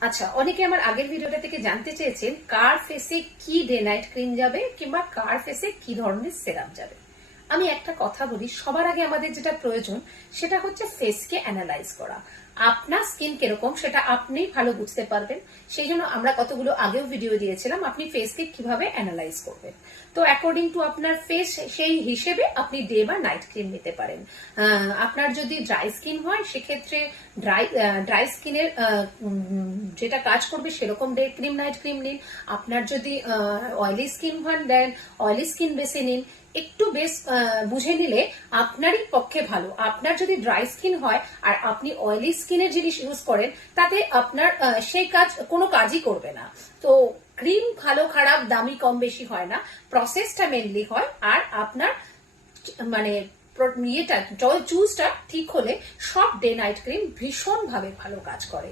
আচ্ছা, অনেকে আমার আগের ভিডিওটা থেকে জানতে চেয়েছেন কার ফেসে কি ডে নাইট ক্রিম যাবে কিংবা কার ফেসে কি ধরনের সেরাম যাবে। আমি একটা কথা বলি, সবার আগে আমাদের যেটা প্রয়োজন সেটা হচ্ছে ফেসকে অ্যানালাইজ করা। আপনার স্কিন কিরকম সেটা আপনি ভালো বুঝতে পারবেন। সেই জন্য আমরা কতগুলো আগেও ভিডিও দিয়েছিলাম আপনি ফেসকে কিভাবে অ্যানালাইজ করবেন। তো অ্যাকর্ডিং টু আপনার ফেস, সেই হিসেবে আপনি ডে বা নাইট ক্রিম নিতে পারেন। আপনার যদি ড্রাই স্কিন হয় সেক্ষেত্রে ড্রাই স্কিনের যেটা কাজ করবে সেরকম ডে ক্রিম নাইট ক্রিম নিন। আপনার যদি অয়েলি স্কিন হন দেন অয়েলি স্কিন বেছে নিন। একটু বেশ বুঝে নিলে আপনারই পক্ষে ভালো। আপনার যদি ড্রাই স্কিন হয় আর আপনি অয়েলি স্কিনের জিনিস ইউজ করেন, তাতে আপনার সেই কাজ কোনো কাজই করবে না। তো ক্রিম ভালো খারাপ দামি কম বেশি হয় না, প্রসেসটা মেনলি হয়। আর আপনার মানে ইয়েটা চুজটা ঠিক হলে সব ডে নাইট ক্রিম ভীষণ ভাবে ভালো কাজ করে।